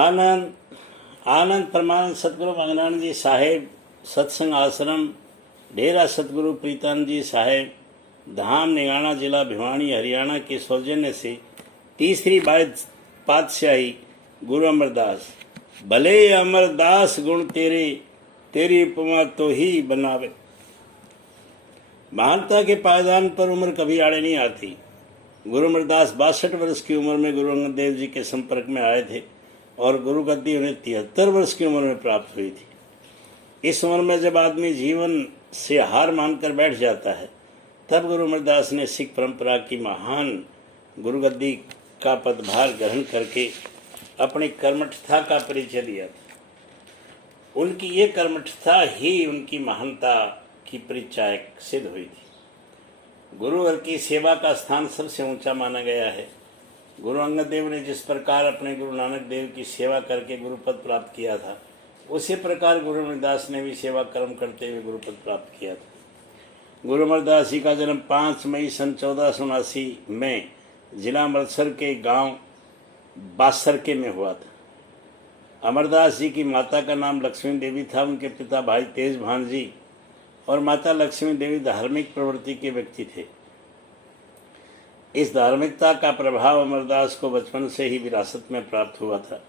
आनंद आनंद परमानंद सतगुरु मंगनानंद जी साहेब सत्संग आश्रम डेरा सतगुरु प्रीतानंद जी साहेब धाम निगाना जिला भिवानी हरियाणा के सौजन्य से तीसरी पातशाही गुरु अमरदास। भले अमरदास गुण तेरे, तेरी उपमा तो ही बनावे। महानता के पायदान पर उम्र कभी आड़े नहीं आती। गुरु अमरदास 62 वर्ष की उम्र में गुरु अंगद देव जी के संपर्क में आए थे और गुरु गद्दी उन्हें 73 वर्ष की उम्र में प्राप्त हुई थी। इस उम्र में जब आदमी जीवन से हार मानकर बैठ जाता है, तब गुरु अमरदास ने सिख परंपरा की महान गुरु गद्दी का पदभार ग्रहण करके अपनी कर्मठता का परिचय दिया था। उनकी ये कर्मठता ही उनकी महानता की परिचायक सिद्ध हुई थी। गुरुवर की सेवा का स्थान सबसे ऊंचा माना गया है। गुरु अंगद देव ने जिस प्रकार अपने गुरु नानक देव की सेवा करके गुरुपद प्राप्त किया था, उसी प्रकार गुरु अमरदास ने भी सेवा कर्म करते हुए गुरुपद प्राप्त किया था। गुरु अमरदास जी का जन्म 5 मई सन 1479 में जिला अमृतसर के गांव बासरके में हुआ था। अमरदास जी की माता का नाम लक्ष्मी देवी था। उनके पिता भाई तेज भान जी और माता लक्ष्मी देवी धार्मिक प्रवृत्ति के व्यक्ति थे। इस धार्मिकता का प्रभाव अमरदास को बचपन से ही विरासत में प्राप्त हुआ था।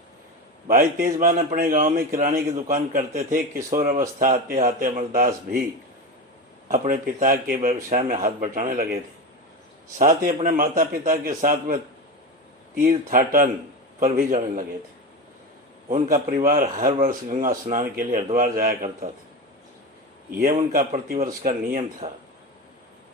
भाई तेजभान अपने गांव में किराने की दुकान करते थे। किशोर अवस्था आते आते अमरदास भी अपने पिता के व्यवसाय में हाथ बटाने लगे थे। साथ ही अपने माता पिता के साथ में तीर्थाटन पर भी जाने लगे थे। उनका परिवार हर वर्ष गंगा स्नान के लिए हरिद्वार जाया करता था। यह उनका प्रतिवर्ष का नियम था।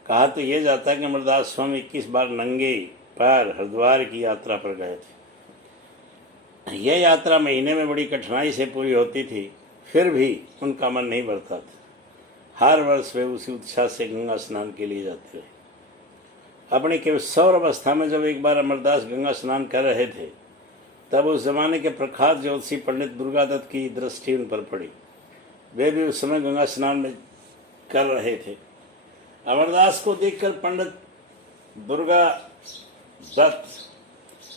कहा तो यह जाता कि अमरदास स्वामी 21 बार नंगे पैर हरिद्वार की यात्रा पर गए थे। यह यात्रा महीने में बड़ी कठिनाई से पूरी होती थी, फिर भी उनका मन नहीं भरता था। हर वर्ष वे उसी उत्साह से गंगा स्नान के लिए जाते रहे। अपनी किशोर अवस्था में जब एक बार अमरदास गंगा स्नान कर रहे थे, तब उस जमाने के प्रख्यात ज्योतिषी पंडित दुर्गादत्त की दृष्टि उन पर पड़ी। वे भी उस समय गंगा स्नान में कर रहे थे। अमरदास को देखकर पंडित दुर्गादत्त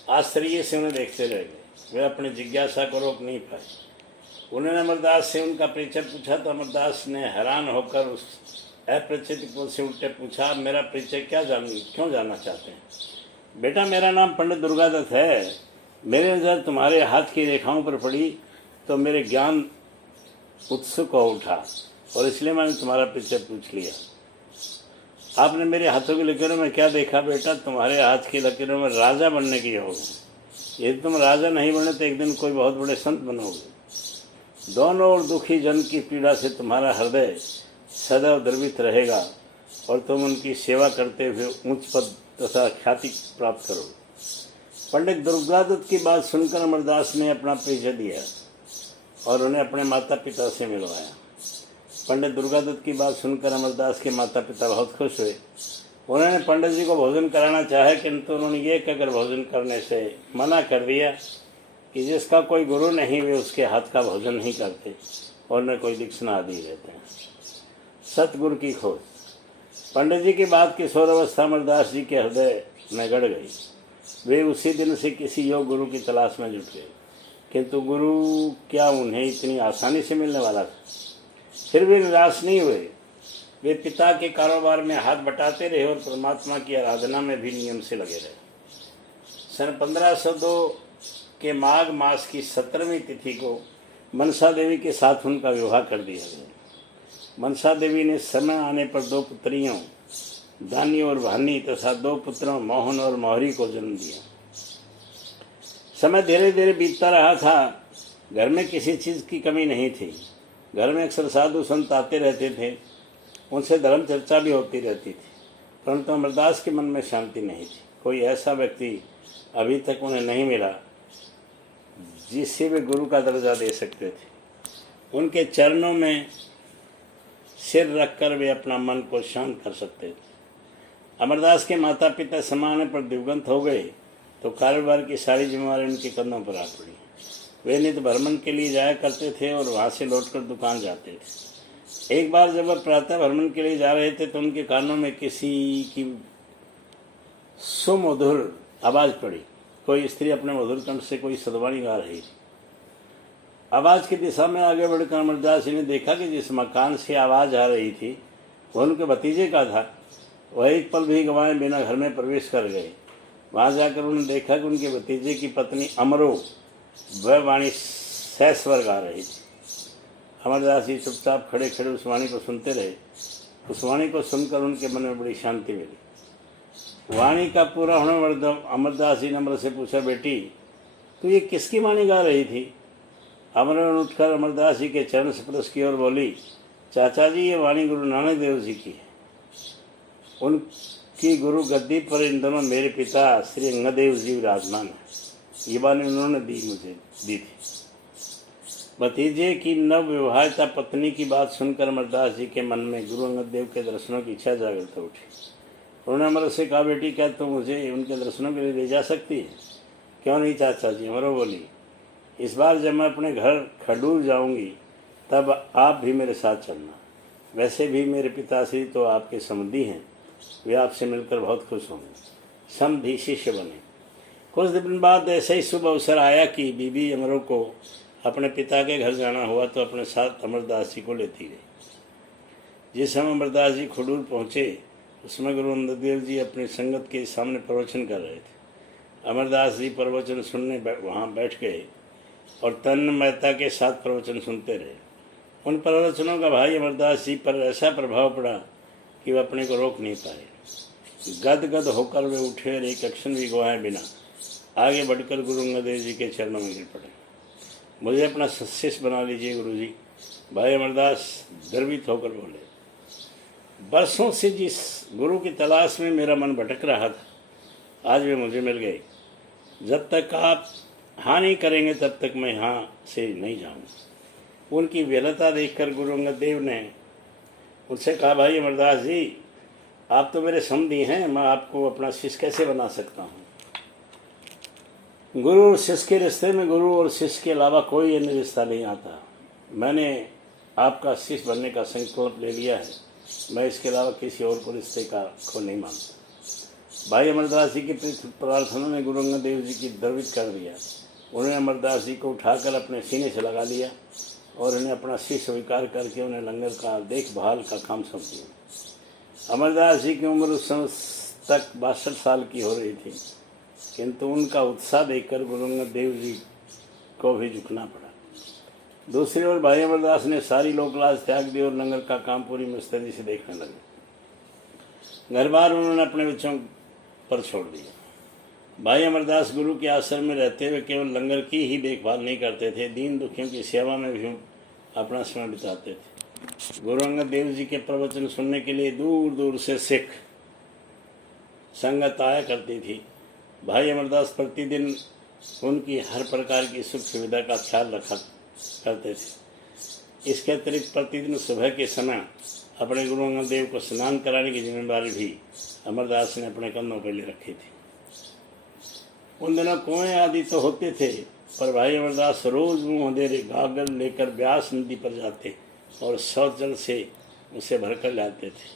आश्चर्य से उन्हें देखते रह गए। वे अपनी जिज्ञासा को रोक नहीं पाए। उन्होंने अमरदास से उनका परिचय पूछा तो अमरदास ने हैरान होकर उस अपरिचित को से उल्टे पूछा, मेरा परिचय क्यों जानना चाहते हैं? बेटा, मेरा नाम पंडित दुर्गादत्त है। मेरी नज़र तुम्हारे हाथ की रेखाओं पर पड़ी तो मेरे ज्ञान उत्सुक हो उठा और इसलिए मैंने तुम्हारा परिचय पूछ लिया। आपने मेरे हाथों की लकीरों में क्या देखा? बेटा, तुम्हारे हाथ की लकीरों में राजा बनने की योग। यदि तुम राजा नहीं बने तो एक दिन कोई बहुत बड़े संत बनोगे। दोनों और दुखी जन की पीड़ा से तुम्हारा हृदय सदैव द्रवित रहेगा और तुम उनकी सेवा करते हुए उच्च पद तथा ख्याति प्राप्त करोगे। पंडित दुर्गादत्त की बात सुनकर अमरदास ने अपना परिचय दिया और उन्हें अपने माता पिता से मिलवाया। पंडित दुर्गादत्त की बात सुनकर अमरदास के माता पिता बहुत खुश हुए। उन्होंने पंडित जी को भोजन कराना चाहा, किंतु उन्होंने ये कहकर भोजन करने से मना कर दिया कि जिसका कोई गुरु नहीं वे उसके हाथ का भोजन नहीं करते और न कोई दीक्षिणा आदि देते हैं। सतगुरु की खोज। पंडित जी की बात किशोर अवस्था अमरदास जी के हृदय में गड़ गई। वे उसी दिन से किसी योग गुरु की तलाश में जुट गए, किंतु गुरु क्या उन्हें इतनी आसानी से मिलने वाला था? फिर भी निराश नहीं हुए। वे पिता के कारोबार में हाथ बटाते रहे और परमात्मा की आराधना में भी नियम से लगे रहे। सन 1502 के माघ मास की 17वीं तिथि को मनसा देवी के साथ उनका विवाह कर दिया गया। मनसा देवी ने समय आने पर 2 पुत्रियों दानी और भानी तथा 2 पुत्रों मोहन और मोहरी को जन्म दिया। समय धीरे धीरे बीतता रहा था। घर में किसी चीज़ की कमी नहीं थी। घर में अक्सर साधु संत आते रहते थे, उनसे धर्म चर्चा भी होती रहती थी, परंतु अमरदास के मन में शांति नहीं थी। कोई ऐसा व्यक्ति अभी तक उन्हें नहीं मिला जिससे वे गुरु का दर्जा दे सकते थे। उनके चरणों में सिर रखकर वे अपना मन को शांत कर सकते थे। अमरदास के माता पिता समय आने पर दिवंगत हो गए तो कारोबार की सारी जिम्मेवारी उनके कंधों पर आ पड़ी। वे नित भ्रमण के लिए जाया करते थे और वहाँ से लौटकर दुकान जाते थे। एक बार जब वह प्रातः भ्रमण के लिए जा रहे थे तो उनके कानों में किसी की सुमधुर आवाज़ पड़ी। कोई स्त्री अपने मधुर कंठ से कोई सदवाणी गा रही थी। आवाज़ की दिशा में आगे बढ़कर अमरदास जी ने देखा कि जिस मकान से आवाज़ आ रही थी वह उनके भतीजे का था। वह एक पल भी गंवाए बिना घर में प्रवेश कर गए। वहाँ जाकर उन्होंने देखा कि उनके भतीजे की पत्नी अमरो वह वाणी सैस्वर गा रही थी। अमरदास जी चुपचाप खड़े खड़े उस वाणी को सुनते रहे। उस वाणी को सुनकर उनके मन में बड़ी शांति मिली। वाणी का पूरा होने पर अमरदास जी ने अमर से पूछा, बेटी तू ये किसकी वाणी गा रही थी? अमर ने उठकर अमरदास जी के चरण स्पर्श की और बोली, चाचा जी ये वाणी गुरु नानक देव जी की है। उनकी गुरु गद्दी पर इन दोनों मेरे पिता श्री अंगदेव जी विराजमान है। ये वाणी उन्होंने मुझे दी थी। भतीजे की नव विवाहिता पत्नी की बात सुनकर अमरदास जी के मन में गुरु अंगद देव के दर्शनों की इच्छा जागृत उठी। उन्होंने अमर से कहा, बेटी क्या तुम मुझे उनके दर्शनों के लिए ले जा सकती है? क्यों नहीं चाचा जी, अमरो बोली। इस बार जब मैं अपने घर खडूर जाऊंगी तब आप भी मेरे साथ चलना। वैसे भी मेरे पिताश्री तो आपके समधी हैं, वे आपसे मिलकर बहुत खुश होंगे। समधी शिष्य बने। कुछ दिन बाद ऐसा ही शुभ अवसर आया कि बीबी अमरों को अपने पिता के घर जाना हुआ तो अपने साथ अमरदास जी को लेती गई। जिस समय अमरदास जी खडूर पहुँचे उसमें गुरु अंगद देव जी अपनी संगत के सामने प्रवचन कर रहे थे। अमरदास जी प्रवचन सुनने वहाँ बैठ गए और तन्मयता के साथ प्रवचन सुनते रहे। उन प्रवचनों का भाई अमरदास जी पर ऐसा प्रभाव पड़ा कि वे अपने को रोक नहीं पाए। गदगद होकर वे उठे और एक अक्षर भी गवाए बिना आगे बढ़कर गुरु अंगद देव जी के चरणों में गिर पड़े। मुझे अपना शिष्य बना लीजिए गुरु जी। भाई अमरदास गर्वित होकर बोले, बरसों से जिस गुरु की तलाश में मेरा मन भटक रहा था आज वे मुझे मिल गए। जब तक आप हाँ नहीं करेंगे तब तक मैं यहाँ से नहीं जाऊँगा। उनकी व्यलता देखकर गुरु अंगद देव ने उनसे कहा, भाई अमरदास जी आप तो मेरे समधी हैं, मैं आपको अपना शिष्य कैसे बना सकता हूँ? गुरु और शिष्य के रिश्ते में गुरु और शिष्य के अलावा कोई अन्य रिश्ता नहीं आता। मैंने आपका शिष्य बनने का संकल्प ले लिया है। मैं इसके अलावा किसी और को रिश्ते को नहीं मानता। भाई अमरदास जी की प्रार्थना ने गुरु अंगद देव जी की द्रवित कर दिया। उन्होंने अमरदास जी को उठाकर अपने सीने से लगा लिया और उन्हें अपना शिष्य स्वीकार करके उन्हें लंगर का देखभाल का काम सौंप दिया। अमरदास जी की उम्र उस समय तक 62 साल की हो रही थी, किंतु उनका उत्साह देखकर गुरु अंगद देव जी को भी झुकना पड़ा। दूसरी ओर भाई अमरदास ने सारी लोकलाज त्याग दी और लंगर का काम पूरी मुस्तैदी से देखने लगे। घर बार उन्होंने अपने बच्चों पर छोड़ दिया। भाई अमरदास गुरु के आश्रम में रहते हुए केवल लंगर की ही देखभाल नहीं करते थे, दीन दुखियों की सेवा में भी अपना समय बिताते थे। गुरु अंगद देव जी के प्रवचन सुनने के लिए दूर दूर से सिख संगत आया करती थी। भाई अमरदास प्रतिदिन उनकी हर प्रकार की सुख सुविधा का ख्याल रखा करते थे। इसके अतिरिक्त प्रतिदिन सुबह के समय अपने गुरु अंगद देव को स्नान कराने की जिम्मेदारी भी अमरदास ने अपने कंधों पर ले रखी थी। उन दिनों कुएं आदि तो होते थे, पर भाई अमरदास रोज मुँह अंधेरे गागर लेकर ब्यास नदी पर जाते और शौच जल से उसे भरकर लाते थे।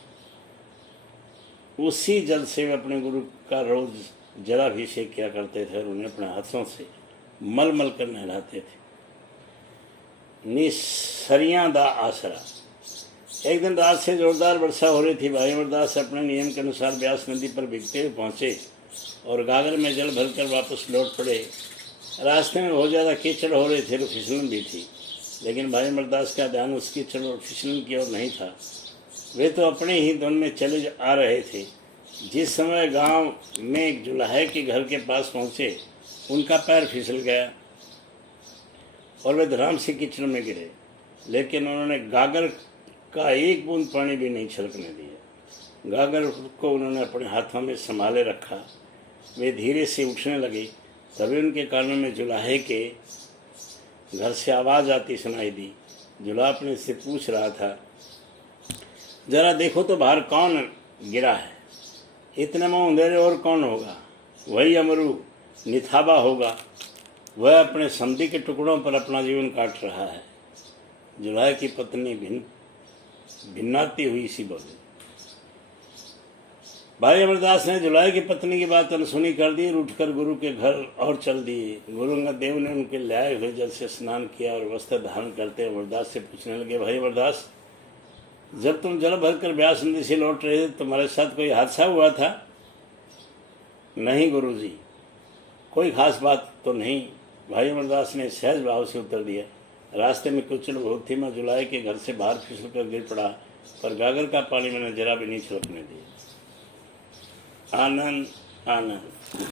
उसी जल से वे अपने गुरु का रोज जलाभिषेक किया करते थे और उन्हें अपने हाथों से मल मल कर नहलाते थे। निसरियां दा आसरा। एक दिन रात से जोरदार वर्षा हो रही थी। भाई अमरदास अपने नियम के अनुसार ब्यास नदी पर भीगते हुए पहुंचे और गागर में जल भरकर वापस लौट पड़े। रास्ते में बहुत ज़्यादा कीचड़ हो रहे थे और फिसलन भी थी, लेकिन भाई अमरदास का ध्यान उस कीचड़ और फिसलन की ओर नहीं था। वे तो अपने ही धुन में चले आ रहे थे। जिस समय गांव में एक जुलाहे के घर के पास पहुंचे, उनका पैर फिसल गया और वे धड़ाम से कीचड़ में गिरे, लेकिन उन्होंने गागर का एक बूंद पानी भी नहीं छलकने दिया। गागर को उन्होंने अपने हाथों में संभाले रखा। वे धीरे से उठने लगे। तभी उनके कानों में जुलाहे के घर से आवाज़ आती सुनाई दी। जुलाहा अपने से पूछ रहा था, जरा देखो तो बाहर कौन गिरा है? इतने में अंधेरे और कौन होगा? वही अमरू निथाबा होगा। वह अपने समधी के टुकड़ों पर अपना जीवन काट रहा है। जुलाहे की पत्नी भिन्नाती हुई सी बोली। भाई अमरदास ने जुलाई की पत्नी की बात अनसुनी कर दी और उठकर गुरु के घर और चल दिए। गुरु अंगद देव ने उनके लाए हुए जल से स्नान किया और वस्त्र धारण करते अमरदास से पूछने लगे, भाई अमरदास, जब तुम जल भरकर ब्यास नदी से लौट रहे थे तुम्हारे साथ कोई हादसा हुआ था? नहीं गुरुजी, कोई खास बात तो नहीं। भाई अमरदास ने सहज भाव से उत्तर दिया, रास्ते में कुचल बहुत थी, मैं जुलाई के घर से बाहर फिसल कर गिर पड़ा, पर गागर का पानी मैंने जरा भी नहीं छलकने दिया। आनंद आनंद।